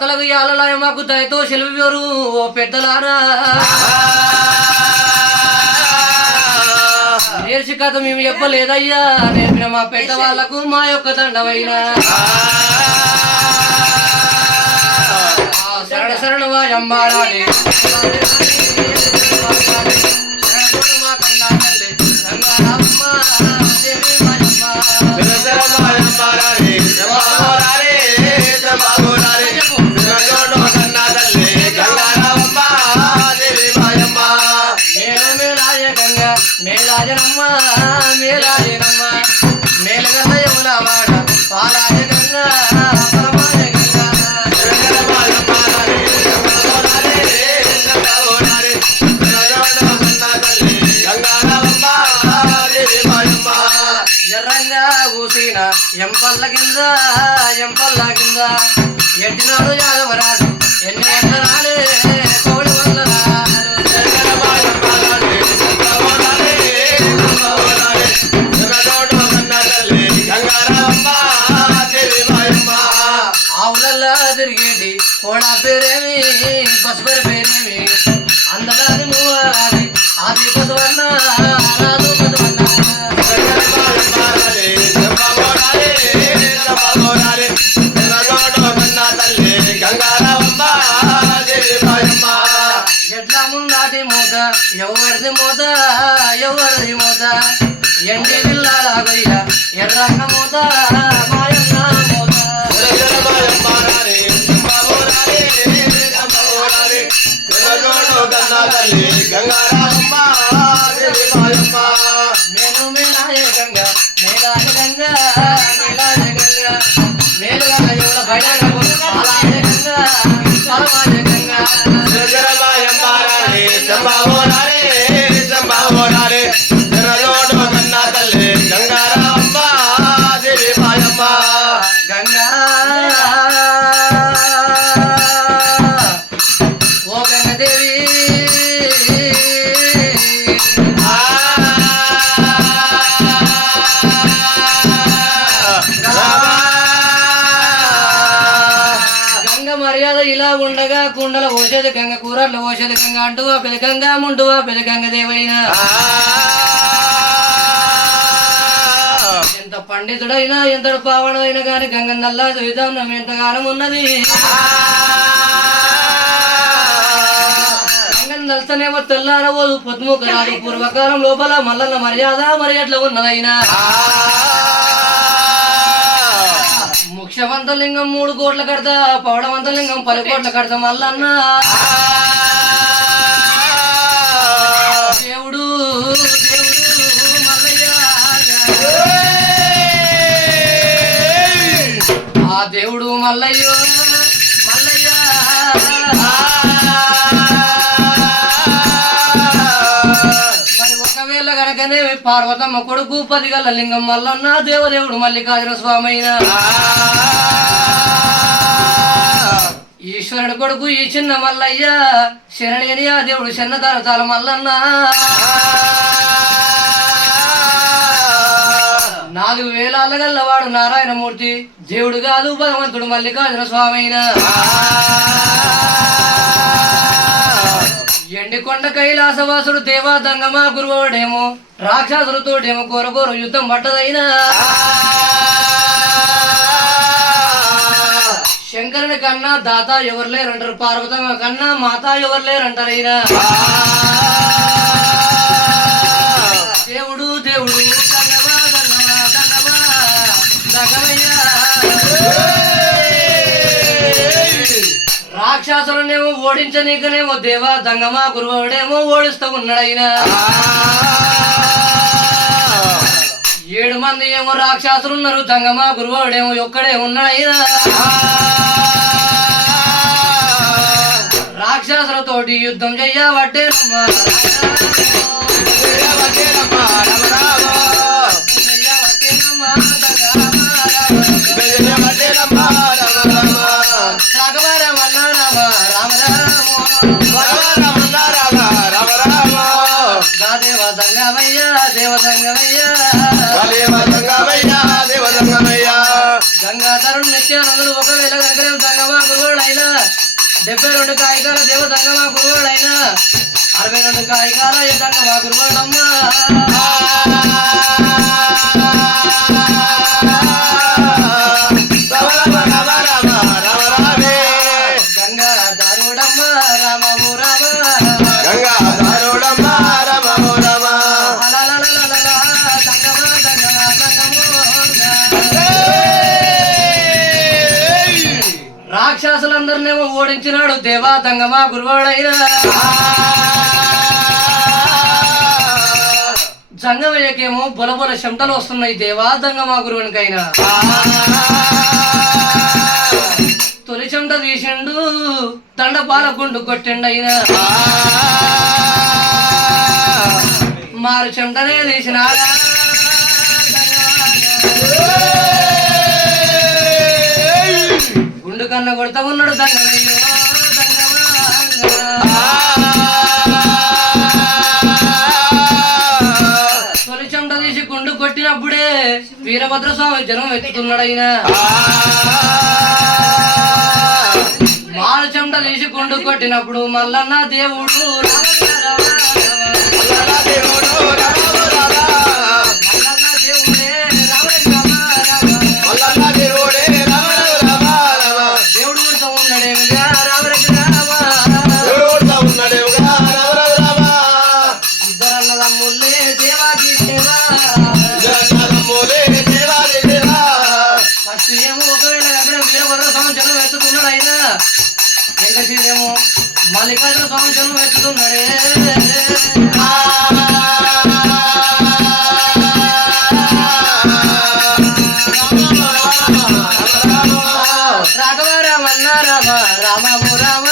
దాతలకు యాలలాయ మాకు దయతో సెలవురు ఓ పెద్దలారా నేర్చి కథ మేము చెప్పలేదయ్యా నేర్పిన మా పెద్దవాళ్లకు మా యొక్క దండవైనా శరణ శరణ వాయమ్మారాని మా కన్నా తల్లి గంగారమ్మ దేవి మాయమ్మ మేలాజనమ్మ మేలాజనమ్మ మేలగల్ల యమునవాడ పాలాజ గంగా పరమాజ గంగా ఎర్రంగా ఊసిన ఎంపల్ల కింద ఎట్టినాడు యాదవరాడు ఎన్ని వందనాలే కోడి వందనాలు ఆవులల్లా తిరిగేటి కోడా పేరేమి పసుపరి పేరేమి అందరాది మూవాది ఆది పసువన్న రాదు పసువన్న ఎట్లా ముందాటి మూత ఎవరిది మూత ఎండి పిల్లలాగయ్య ఎర్రన్న మూత మాయన్న మూత మేలు మేలాయ గంగా మేలాయ గంగా మేలాయ గంగా మేలుగా ఎవడ బయట పాలాయ గంగా పరమాయ గంగా గంగా ఓ గంగదేవి గంగ మర్యాద ఇలా ఉండగా కుండల పోసేది గంగ కూరల్లో పోసేది గంగ అంటువా పెదగంగా ముంటువా పెదగంగ దేవైనా ఎంత పండితుడైనా ఎంతడు పావడైనా గాని గంగ నల్లా విధానం ఎంతగానం ఉన్నది గంగను నల్తనేమో తెల్లారవోదు పొద్దుముక రాదు పూర్వకాలం లోపల మల్లన్న మర్యాద మరి ఎట్లా ఉన్నదైనా ముఖ్యవంతలింగం 3 కోట్ల కడతా పౌడవంతలింగం 10 కోట్ల కడతా మల్లన్న దేవుడు మల్లయ్య ఆ దేవుడు మల్లయ్యో మల్లయ్య మరి ఒకవేళ గనకనే పార్వతమ్మ కొడుకు 10 గల్ల లింగం మల్లన్న దేవదేవుడు మల్లికార్జున స్వామి అయినా ఈశ్వరుడు కొడుకు ఈ చిన్న మల్లయ్య శరణి ఆ దేవుడు చిన్న తరతాల మల్లన్న 4000 అల్లగల్లవాడు నారాయణమూర్తి దేవుడు కాదు భగవంతుడు మల్లికార్జున స్వామి అయినా ఎండికొండ కైలాసవాసుడు దేవా దంగమా గురువుడేమో రాక్షసులతోటేమో కోరకోరు యుద్ధం పట్టదైనా శంకరుని కన్నా దాత ఎవరు లేరంటారు పార్వతమ్మ కన్నా మాత ఎవరు లేరంటారైనా దేవుడు దేవుడు దంగమా దంగమా దంగమా దంగమయ్యా రాక్షసులనేమో ఓడించనీకనేమో దేవా దంగమా గురువుడేమో ఓడిస్తూ ఉన్నాడైనా 7 మంది ఏమో రాక్షసులు ఉన్నారు దంగమా గురువుడేమో ఒక్కడే ఉన్నాడైనా రాక్షసులతోటి యుద్ధం చెయ్యబట్టేనమ్మా గంగాధరుడు నిత్యానందుడు ఒకవేళ దగ్గర సంగమా గురువుడైనా 72 కాయికాల దేవ సంగమా గురువుడైనా 62 కాయికాల ఏ సంగమా గురువుడమ్మా గంగాధరుడమ్మ రామము రామ గంగాధరుడమ్మ రామము రామ సంగమా సంగమా సంగమో రాక్షసులందరినేమో ఓడించినాడు దేవా దంగమా గురువాడైనా జంగమయ్యకేమో బొలబొల శంటలు వస్తున్నాయి దేవా దంగమా గురువునికైనా తొలి చెమట తీసిండు దండపాల గుండు కొట్టిండైనా మారు చెమటనే తీసినాడా గుండు కన్న కొడతా ఉన్నాడు దంగమయ్యో తొలి చెమట తీసి గుండు కొట్టినప్పుడే వీరభద్ర స్వామి జనం ఎత్తుతున్నాడు ఆయన మారు చెమట తీసి గుండు కొట్టినప్పుడు మల్లన్న దేవుడు మల్లన్న దేవుడే దేవుడు కొడుతూ ఉన్నాడేమిగా ఇద్దరన్నదమ్ములే దేవాకి సేవా ఫస్ట్ ఏమో ఒకవేళ అక్కడ వీరభద్ర స్వామి జనం ఎత్తుతున్నాడు అయినా వెంకటేమో మల్లికార్జున స్వామి జనం ఎత్తుతున్నాడే రాఘవ రామన్న రామ రామము రామ